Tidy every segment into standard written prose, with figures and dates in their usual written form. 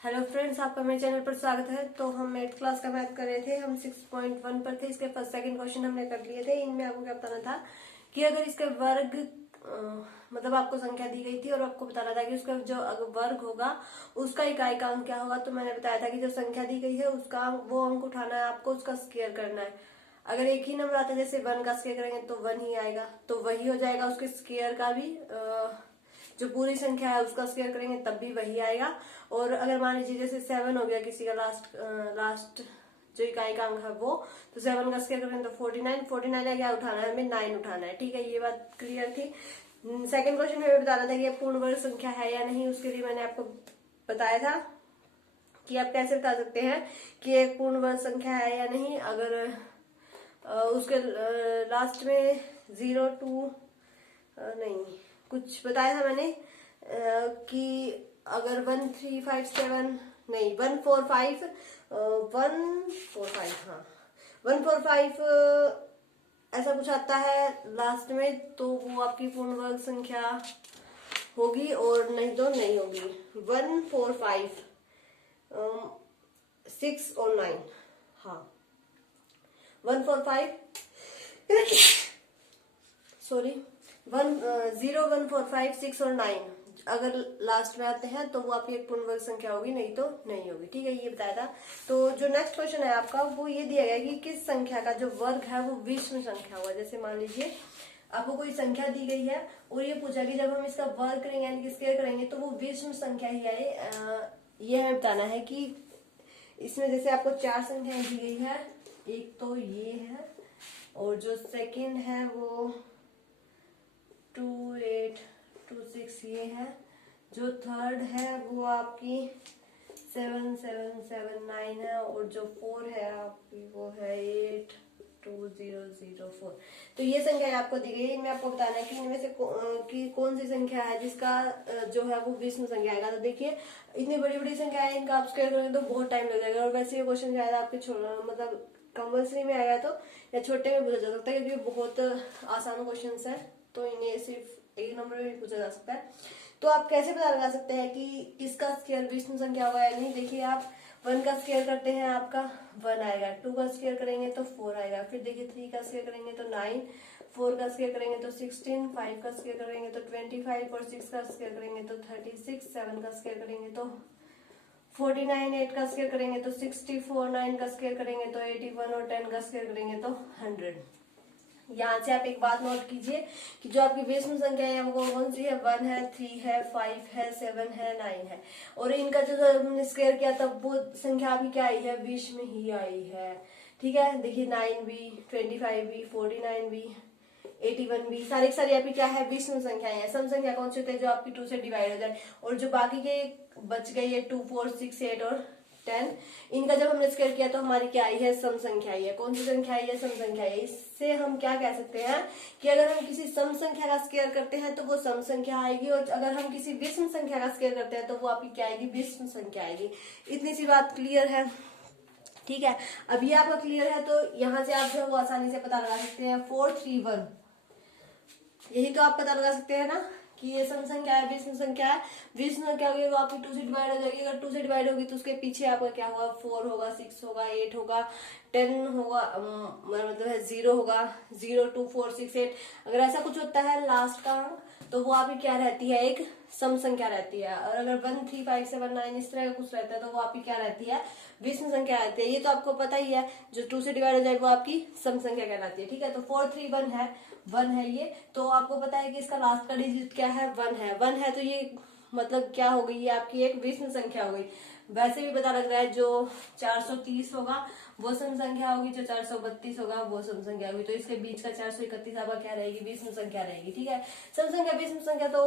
Hello friends, आपका मेरे channel पर स्वागत है। तो हम 8th क्लास का मैथ कर रहे थे। हम 6.1 पर थे। इसके फर्स्ट सेकंड क्वेश्चन हमने कर लिए थे। इनमें आपको क्या बताना था कि अगर इसका वर्ग मतलब आपको संख्या दी गई थी और आपको बताना था कि उसका जो अगर वर्ग होगा उसका इकाई का अंक क्या होगा। तो मैंने बताया था कि जो संख्या दी गई है उसका वो अंक उठाना है, आपको उसका स्क्वायर करना है। अगर एक ही नंबर आता है, जैसे 1 का स्क्वायर करेंगे तो 1 ही आएगा, तो वही हो जाएगा। उसके स्क्वायर का भी जो पूरी संख्या है उसका स्क्वायर करेंगे तब भी वही आएगा। और अगर मान लीजिए जैसे 7 हो गया किसी का लास्ट जो इकाई का अंक है वो, तो 7 का स्क्वायर करेंगे तो 49 है। क्या उठाना है? हमें 9 उठाना है। ठीक है, ये बात क्लियर थी। सेकंड क्वेश्चन में बताना था कि ये पूर्ण वर्ग संख्या है या नहीं। उसके लिए मैंने आपको बताया था कि आप कैसे बता सकते हैं कि एक पूर्ण वर्ग संख्या है या नहीं। अगर उसके लास्ट में 0 2 नहीं कुछ बताया था मैंने कि अगर 1 3 5 7 नहीं 1 4 5 हाँ 1 4 5 ऐसा कुछ आता है लास्ट में, तो वो आपकी पूर्ण वर्ग संख्या होगी और नहीं तो नहीं होगी। 1 4 5 6 और 9, हाँ 1 4 5 सॉरी 0 1 4 5 6 और 9 अगर लास्ट में आते हैं तो वो आपकी एक पूर्ण वर्ग संख्या होगी, नहीं तो नहीं होगी। ठीक है, ये बताया था। तो जो नेक्स्ट क्वेश्चन है आपका वो ये दिया गया कि किस संख्या का जो वर्ग है वो विषम संख्या होगा। जैसे मान लीजिए आपको कोई संख्या दी गई है और ये पूछा कि जब हम इसका वर्ग करेंगे यानी कि स्क्वायर करेंगे तो वो विषम संख्या ही आए। ये हमें बताना है कि इसमें जैसे आपको 4 संख्याएं दी गई है। एक तो ये है और जो सेकंड है वो 2 8 2 6 ये है। जो थर्ड है वो आपकी 7 7 7 9 है और जो 4 है आपकी वो है 8 2 0 0 4। तो ये संख्या आपको दी गई है। इनमें आपको बताना है कि इनमें से कि कौन सी संख्या है जिसका जो है वो विषम संख्या आएगा। तो देखिए इतनी बड़ी बड़ी संख्या है, इनका आप स्क्वायर करेंगे तो बहुत टाइम लग जाएगा। और वैसे ये क्वेश्चन शायद आपके मतलब कंपल्सरी में आएगा तो या छोटे में पूछा जा सकता है, क्योंकि बहुत आसान क्वेश्चन है तो इन्हें सिर्फ एक नंबर में भी पूछा जा सकता है। तो आप कैसे पता लगा सकते हैं कि किसका स्क्वायर विषम संख्या होगा या नहीं। देखिए आप 1 का स्क्वायर करते हैं आपका 1 आएगा, 2 का स्क्वायर करेंगे तो 4 आएगा, फिर देखिए 3 का स्क्वायर करेंगे तो 9, 4 का स्क्वायर करेंगे तो 16, 5 का स्क्वायर करेंगे तो 25 और 6 का स्क्वायर करेंगे तो 36, 7 का स्क्वायर करेंगे तो 49, 8 का स्क्वायर करेंगे तो 64, 9 का स्क्वायर करेंगे तो 81 और 10 का स्क्वायर करेंगे तो 100। यहाँ से आप एक बात नोट कीजिए कि जो आपकी विषम संख्या है वो कौन सी है। 1 है, 3 है, 5 है, 7 है, 9 है। और इनका जो हमने स्क्वायर किया तब वो संख्या आपकी क्या आई है? विषम ही आई है। ठीक है, देखिए 9 भी, 25 भी, 49 भी, 81 भी, सारी आपकी क्या है? विषम संख्याएं हैं। सम संख्या कौन सी होती है? जो आपकी 2 से डिवाइड हो जाए। और जो बाकी के बच गई है 2 4 6 8 और 10, इनका जब हमने स्क्वायर किया तो हमारी क्या आई है? सम संख्या आई है। कौन सी संख्या आई है? सम संख्या आई है। इससे हम क्या कह सकते हैं कि अगर हम किसी सम संख्या का स्क्वायर करते हैं तो वो सम संख्या आएगी, और अगर हम किसी विषम संख्या का स्क्वायर करते हैं तो वो आपकी क्या आएगी? विषम संख्या आएगी। इतनी सी बात क्लियर है। ठीक है, अब ये आपका क्लियर है तो यहाँ से आप जो है वो आसानी से पता लगा सकते हैं। 4 3 1 यही तो आप पता लगा सकते हैं ना कि ये सम संख्या है, विषम संख्या है। विषम संख्या होगी वो आपकी 2 से डिवाइड हो जाएगी। अगर 2 से डिवाइड होगी तो उसके पीछे आपका क्या होगा? 4 होगा, 6 होगा, 8 होगा, 10 होगा, मतलब है 0 होगा, 0 2 4 6 8। अगर ऐसा कुछ होता है लास्ट का तो वो आपकी क्या रहती है? एक सम संख्या रहती है। और अगर 1 3 5 7 9 इस तरह का कुछ रहता है तो वो आपकी क्या रहती है? विषम संख्या रहती है। ये तो आपको पता ही है, जो 2 से डिवाइड हो जाए वो आपकी सम संख्या कहलाती है। ठीक है, तो 4 3 1 है ये। तो आपको पता है कि इसका लास्ट का डिजिट क्या है? 1 है तो ये मतलब क्या हो गई? ये आपकी एक विषम संख्या हो गई। वैसे भी पता लग रहा है जो 430 होगा वो सम संख्या होगी, जो 432 होगा वो सम संख्या होगी। तो इसके बीच का 431 आपका क्या रहेगी? विषम संख्या रहेगी। ठीक है, सम संख्या विषम संख्या तो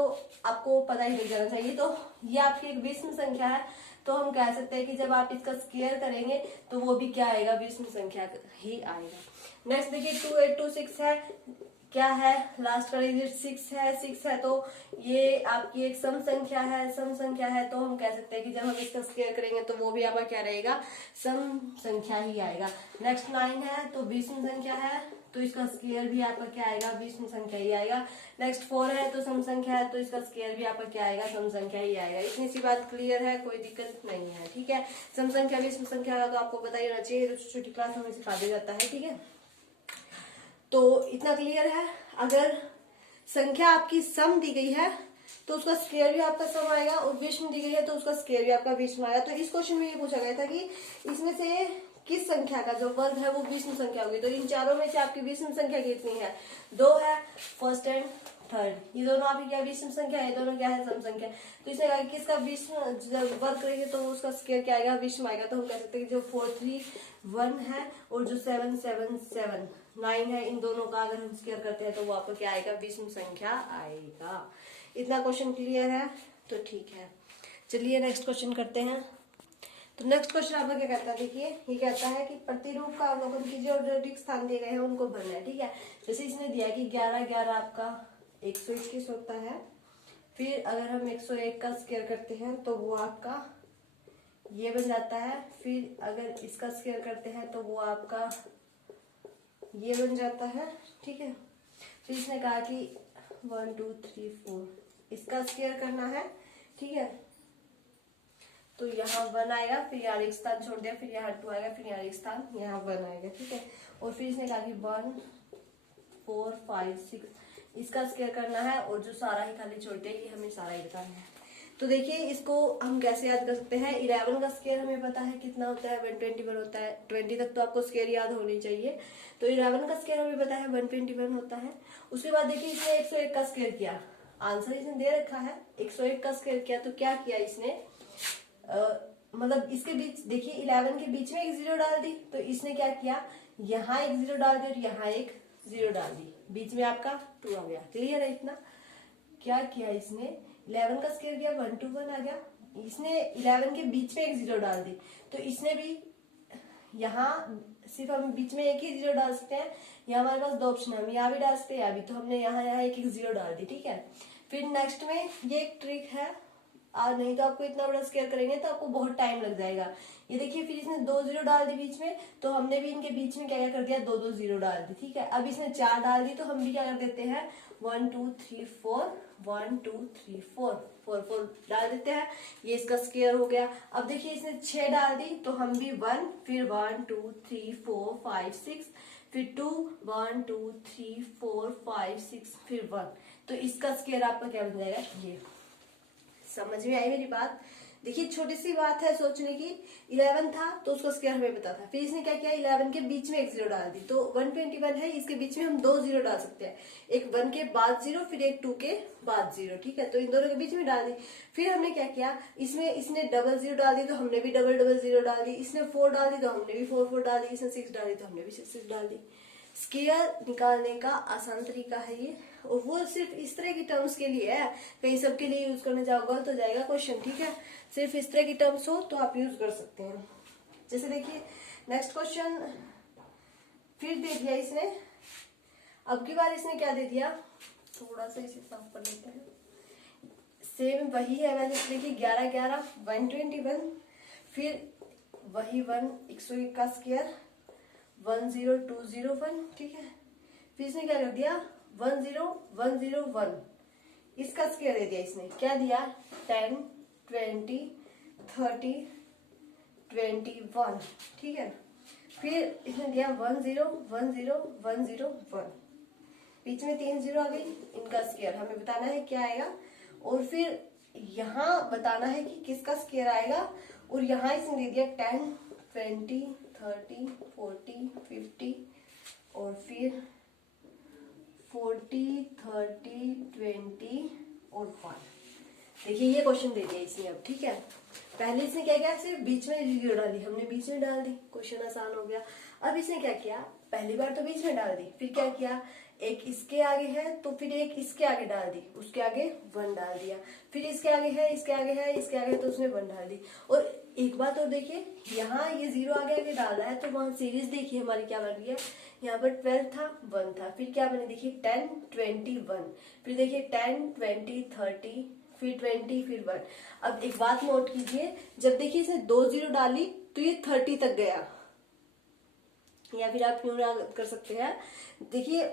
आपको पता ही लग जाना चाहिए। तो ये आपकी एक विषम संख्या है। तो हम कह सकते हैं कि जब आप इसका स्क्वायर करेंगे तो वो भी क्या आएगा? विषम संख्या ही आएगा। नेक्स्ट देखिए 2 8 2 6 है। क्या है, लास्ट का डिजिट 6 है तो ये आपकी एक सम संख्या है तो हम कह सकते हैं कि जब हम इसका स्क्वायर करेंगे तो वो भी आपका क्या रहेगा, सम संख्या ही आएगा। नेक्स्ट 9 है तो विषम संख्या है तो इसका स्क्वायर भी आपका क्या आएगा, विषम संख्या ही आएगा। नेक्स्ट 4 है तो सम संख्या है तो इसका स्क्वायर भी आपका क्या आएगा, सम संख्या ही आएगा। इतनी सी बात क्लियर है, कोई दिक्कत नहीं है, ठीक है। सम संख्या विषम संख्या का तो आपको पता ही होना चाहिए, तो छोटी क्लास हमें सिखा दिया जाता है, ठीक है। तो इतना क्लियर है। अगर संख्या आपकी सम दी गई है तो उसका स्क्वायर भी आपका सम आएगा, और विषम दी गई है तो उसका स्क्वायर भी आपका विषम आएगा। तो इस क्वेश्चन में ये पूछा गया था कि इसमें से किस संख्या का जो वर्ग है वो विषम संख्या होगी। तो इन चारों में से आपकी विषम संख्या कितनी है, 2 है, फर्स्ट एंड थर्ड, ये दोनों आपकी क्या विषम संख्या है, ये दोनों क्या है, सम संख्या। तो इसने कहा किसका विषम जब वर्ग करेंगे तो उसका स्क्वायर क्या आएगा, विषम आएगा। तो हम कह सकते हैं कि जो 4 3 1 है और जो 7 7 7 9 है, इन दोनों का अगर हम स्क्वायर करते हैं तो वो आपको क्या आएगा, विषम संख्या आएगा। इतना क्वेश्चन क्लियर है, तो ठीक है। चलिए नेक्स्ट क्वेश्चन करते हैं। तो नेक्स्ट क्वेश्चन आपका क्या कहता है, देखिए ये कहता है कि प्रतिरूप का अवलोकन कीजिए और जो रिक्त स्थान दिए गए हैं उनको भरना है, ठीक है। जैसे इसने दिया कि 11 11 आपका 121 होता है, फिर अगर हम 101 का स्क्वायर करते हैं तो वो आपका ये बन जाता है, फिर अगर इसका स्क्वायर करते हैं तो वो आपका ये बन जाता है, ठीक है। फिर इसने कहा कि 1 2 3 4 इसका स्क्वायर करना है, ठीक है। तो यहाँ 1 आएगा, फिर यहाँ एक स्थान छोड़ दिया, फिर यहाँ 2 आएगा, फिर यहाँ एक स्थान, यहाँ 1 आएगा, ठीक है। और फिर इसने कहा कि 1 4 5 6 इसका स्क्वायर करना है, और जो सारा ही खाली छोड़ दिया ये हमें सारा ही बताना है। तो देखिए इसको हम कैसे याद कर सकते हैं। 11 का स्क्वायर हमें पता है कितना होता है, 121 होता है। 20 तक तो आपको स्क्वायर याद होनी चाहिए। तो 11 का स्क्वायर हमें पता है 121 होता है। उसके बाद देखिए इसने 101 का स्क्वायर किया, आंसर इसने दे रखा है, 101 का स्क्वायर किया। तो क्या किया इसने, मतलब इसके बीच देखिए 11 के बीच में एक 0 डाल दी, तो इसने क्या किया, यहाँ एक 0 डाल दी और यहाँ एक 0 डाल दी, बीच में आपका 2 आ गया। क्लियर है इतना। क्या किया इसने, 11 का स्क्वायर किया, 1 2 1 आ गया। इसने 11 के बीच में एक 0 डाल दी, तो इसने भी यहाँ सिर्फ हम बीच में एक ही 0 डाल सकते हैं। यहाँ हमारे पास 2 ऑप्शन है, हम यहाँ भी डाल सकते हैं यहाँ भी, तो हमने यहाँ एक 0 डाल दी, ठीक है। फिर नेक्स्ट में ये एक ट्रिक है, आज नहीं तो आपको इतना बड़ा स्क्वायर करेंगे तो आपको बहुत टाइम लग जाएगा। ये देखिए फिर इसने 2 0 डाल दी बीच में, तो हमने भी इनके बीच में क्या क्या कर दिया, 2 2 0 डाल दी, ठीक है। अब इसने 4 डाल दी, तो हम भी क्या कर देते हैं 1 2 3 4 1 2 3 4 4 4 डाल देते हैं, ये इसका स्क्वायर हो गया। अब देखिए इसने 6 डाल दी, तो हम भी 1 फिर 1 2 3 4 5 6 फिर 2 1 2 3 4 5 6 फिर 1, तो इसका स्क्वायर आपका क्या बन जाएगा, ये। समझ में आई मेरी बात। देखिए छोटी सी बात है सोचने की, 11 था तो उसका स्क्वायर हमें पता था, फिर इसने क्या किया 11 के बीच में एक 0 डाल दी, तो 121 है, इसके बीच में हम 2 0 डाल सकते हैं, एक 1 के बाद 0 फिर एक 2 के बाद 0, ठीक है। तो इन दोनों के बीच में डाल दी। फिर हमने क्या किया, इसमें इसने डबल 0 डाल दी तो हमने भी डबल डबल 0 डाल दी, इसने 4 डाल दी तो हमने भी 4 4 डाल दी, इसने 6 डाल दी तो हमने भी 6 6 डाल दी। स्क्वायर निकालने का आसान तरीका है ये, और वो सिर्फ इस तरह की टर्म्स के लिए है, कहीं सबके लिए यूज करने जाओ गलत हो जाएगा क्वेश्चन, ठीक है। सिर्फ इस तरह की टर्म्स हो तो आप यूज कर सकते हैं। जैसे देखिए नेक्स्ट क्वेश्चन फिर दे दिया इसने, अब की बार इसने क्या दे दिया, थोड़ा सा इसे साफ कर लेते हैं। सेम वही है, मैंने देखिए 11 11 121 फिर वही 1 101 का स्क्वायर 1 0 2 0 1, ठीक है। फिर इसने क्या कर दिया 1 0 1 0 1, इसका स्क्वायर दे दिया इसने, क्या दिया 10 20 30 21, ठीक है। फिर इसने दिया 1 0 1 0 1 0 1, बीच में 3 0 आ गई, इनका स्क्वायर हमें बताना है क्या आएगा, और फिर यहाँ बताना है कि किसका स्क्वायर आएगा, और यहाँ इसने दे दिया 10 20 30 40 50 और फिर 40 30 20 और 1। देखिए ये क्वेश्चन दे दिया इसने अब, ठीक है। पहले इसने क्या किया, सिर्फ बीच में 0 डाली, हमने बीच में डाल दी, क्वेश्चन आसान हो गया। अब इसने क्या किया, पहली बार तो बीच में डाल दी, फिर क्या किया एक इसके आगे है तो फिर एक इसके आगे डाल दी, उसके आगे 1 डाल दिया, फिर इसके आगे है, इसके आगे है, इसके आगे तो उसमें 1 डाल दी। और एक बात और देखिए, यहाँ ये 0 आगे आगे डाला है तो वहां सीरीज देखिए हमारी क्या बन रही है, यहाँ पर 12 था, 1 था, फिर क्या बने देखिए 10 20 1, फिर देखिए 10 20 30, फिर 20, फिर 1। अब एक बात नोट कीजिए, जब देखिए इसने 2 0 डाली तो ये 30 तक गया, या फिर आप क्यों कर सकते हैं, देखिए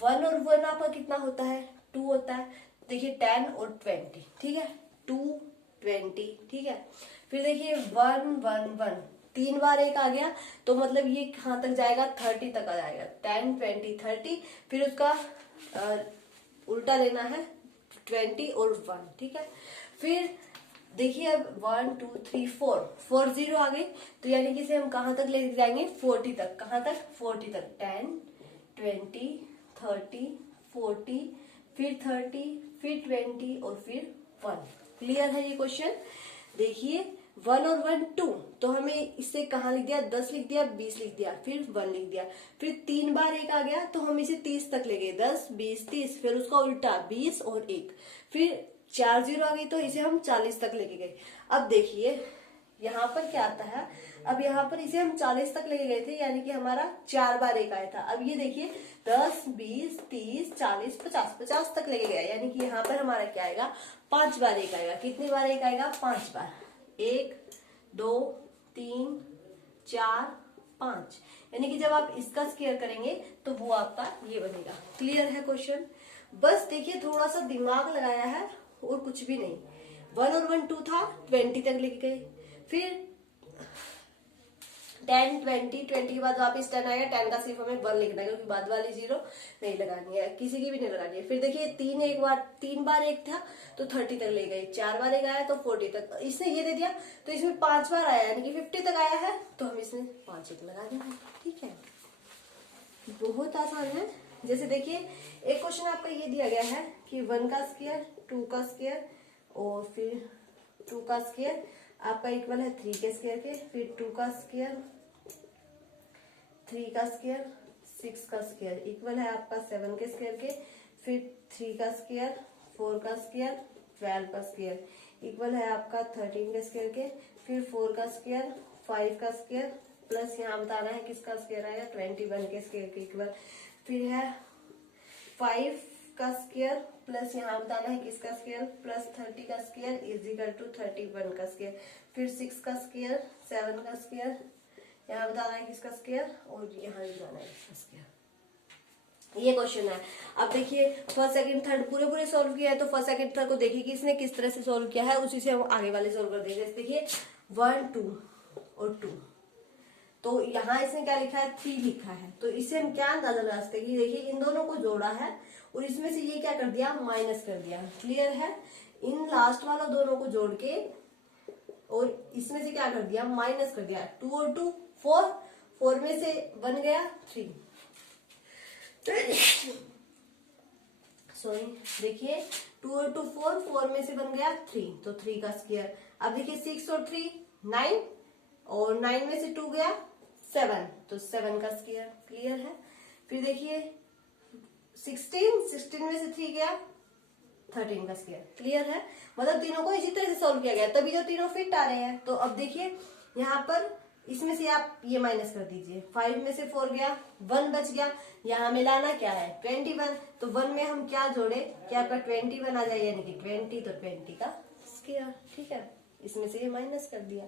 1 और 1 आपका कितना होता है, 2 होता है। देखिए 10 और 20, ठीक है, 2 20, ठीक है। फिर देखिए 1 1 1, 3 बार 1 आ गया तो मतलब ये कहाँ तक जाएगा, 30 तक आ जाएगा, 10 20 30। फिर उसका उल्टा लेना है, 20 और 1, ठीक है। फिर देखिए अब 1 2 3 4 0 आ गई तो यानी कि इसे हम कहाँ तक ले जाएंगे, 40 तक। कहाँ तक, 40 तक। 10 20 30 40, फिर 30, फिर 20 और फिर 1। क्लियर है ये क्वेश्चन। देखिए 1 और 1 2, तो हमें इससे कहाँ लिख दिया, 10 लिख दिया, 20 लिख दिया, फिर 1 लिख दिया। फिर 3 बार 1 आ गया तो हम इसे 30 तक ले गए, 10 20 30, फिर उसका उल्टा 20 और 1, फिर 4 0 आ गई तो इसे हम 40 तक लेके गए। अब देखिए यहाँ पर क्या आता है, अब यहाँ पर इसे हम 40 तक लेके गए थे, यानी कि हमारा 4 बार 1 आया था। अब ये देखिए 10 20 30 40 50, 50 तक लेके गया, यानी कि यहाँ पर हमारा क्या आएगा, 5 बार 1 आएगा। कितनी बार 1 आएगा, 5 बार। 1 2 3 4 5, यानी कि जब आप इसका स्क्वायर करेंगे तो वो आपका ये बनेगा। क्लियर है क्वेश्चन। बस देखिए थोड़ा सा दिमाग लगाया है और कुछ भी नहीं। 1 और 1 2 था, 20 तक लेके गए, फिर 10 20 20 के बाद वापिस 10 आएगा, 10 का सिर्फ हमें 1 लिखना है क्योंकि बाद वाली 0 नहीं लगानी है, किसी की भी नहीं लगानी है। फिर देखिए 3 बार 1 था तो 30 तक ले गए, 4 बार 1 आया तो 40 तक, इसने ये दे दिया तो इसमें 5 बार आया यानी कि 50 तक आया है तो हम इसमें 5 1 लगा देंगे। ठीक है, बहुत आसान है। जैसे देखिए एक क्वेश्चन आपका ये दिया गया है कि 1 का स्क्वायर 2 का स्क्वायर और फिर 2 का स्क्वायर आपका इक्वल है 3 के स्क्वायर के, फिर 2 का स्क्वायर 3 का स्क्वायर 6 का स्क्वायर इक्वल है आपका 7 के स्क्वायर के, फिर 3 का स्क्वायर 4 का स्क्वायर 12 का स्क्वायर इक्वल है आपका 13 के स्क्वायर के, फिर 4 का स्क्वायर 5 का स्क्वायर प्लस यहाँ बताना है किसका स्क्वायर आएगा 21 के स्क्वायर के इक्वल, फिर है 5 का स्क्वायर प्लस यहाँ बताना है किसका स्क्वायर प्लस 30 का स्क्वायर इज इक्वल टू 31 का स्क्वायर, फिर 6 का स्क्वायर 7 का स्क्वायर यहाँ बताना है किसका स्क्वायर और यहाँ भी बताना है किसका स्क्वायर। ये क्वेश्चन है। अब देखिए फर्स्ट सेकंड थर्ड पूरे सॉल्व किया है तो फर्स्ट सेकंड थर्ड को देखिए कि इसने किस तरह से सॉल्व किया है, उसी से हम आगे वाले सॉल्व कर देंगे। देखिए 1 2 और 2, तो यहाँ इसने क्या लिखा है 3 लिखा है, तो इससे हम क्या अंदाजा लगा सकते हैं कि देखिए इन दोनों को जोड़ा है और इसमें से ये क्या कर दिया माइनस कर दिया। क्लियर है, इन लास्ट वाला दोनों को जोड़ के और इसमें से क्या कर दिया माइनस कर दिया। 2 और 2 4, 4 में से बन गया 3 सॉरी देखिए 2 और 2 4, 4 में से बन गया 3 तो 3 का स्क्वायर। अब देखिए 6 और 3 9 और 9 में से 2 गया 7 तो 7 का स्क्वायर। क्लियर है, फिर देखिए 16 में से 3 गया 13 का स्क्वायर। क्लियर है, मतलब तीनों को इसी तरह से सॉल्व किया गया तभी तो तीनों फिट आ रहे हैं। तो अब देखिए यहाँ पर इसमें से आप ये माइनस कर दीजिए, 5 में से 4 गया 1 बच गया, यहाँ मिलाना क्या है 21, तो 1 में हम क्या जोड़े कि आपका 21 आ जाए यानी कि 20 तो 20 का स्क्वायर। ठीक है, इसमें से ये माइनस कर दिया।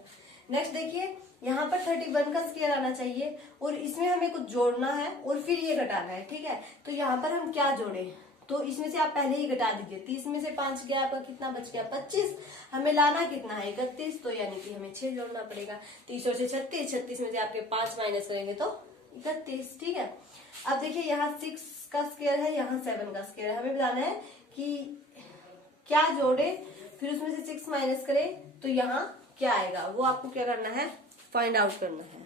नेक्स्ट देखिए यहाँ पर 31 का स्क्वायर आना चाहिए और इसमें हमें कुछ जोड़ना है और फिर ये घटाना है। ठीक है, तो यहाँ पर हम क्या जोड़े, तो इसमें से आप पहले ही घटा दीजिए। 30 में से 5 गया आपका कितना बच गया 25, हमें लाना कितना है 31, तो यानी कि हमें 6 जोड़ना पड़ेगा। 30 और 36, 36 में से आपके 5 माइनस करेंगे तो 31। ठीक है, अब देखिए यहाँ 6 का स्क्वायर है, यहाँ 7 का स्क्वायर है, हमें बताना है कि क्या जोड़े फिर उसमें से 6 माइनस करे तो यहाँ क्या आएगा, वो आपको क्या करना है फाइंड आउट करना है।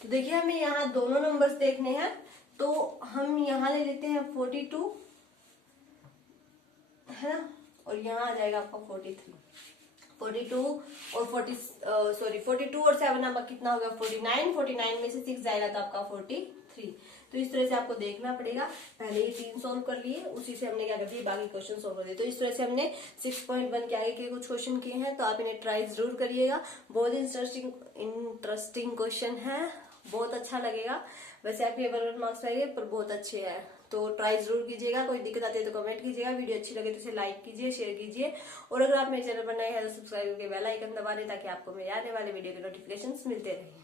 तो देखिए हमें यहाँ दोनों नंबर्स देखने हैं, तो हम यहाँ ले लेते हैं 42 है ना, और यहाँ आ जाएगा आपका 43। 42 और 42 और 7 आपका कितना होगा 49, 49 में से 6 जाएगा तो आपका 43 3। तो इस तरह से आपको देखना पड़ेगा। पहले ये 3 सॉल्व कर लिए, उसी से हमने क्या कर दिया, बाकी क्वेश्चन सॉल्व कर दिए। तो इस तरह से हमने 6.1 के आगे के कुछ क्वेश्चन किए हैं, तो आप इन्हें ट्राई जरूर करिएगा। बहुत इंटरेस्टिंग क्वेश्चन है, बहुत अच्छा लगेगा। वैसे आपके 1 मार्क्स आएंगे पर बहुत अच्छे हैं, तो ट्राई जरूर कीजिएगा। कोई दिक्कत आती है तो कमेंट कीजिएगा, वीडियो अच्छी लगे तो इसे लाइक कीजिए, शेयर कीजिए, और अगर आप मेरे चैनल पर नए हैं तो सब्सक्राइब करके बेल आइकन दबा दें ताकि आपको मेरे आने वाले वीडियो के नोटिफिकेशंस मिलते रहें।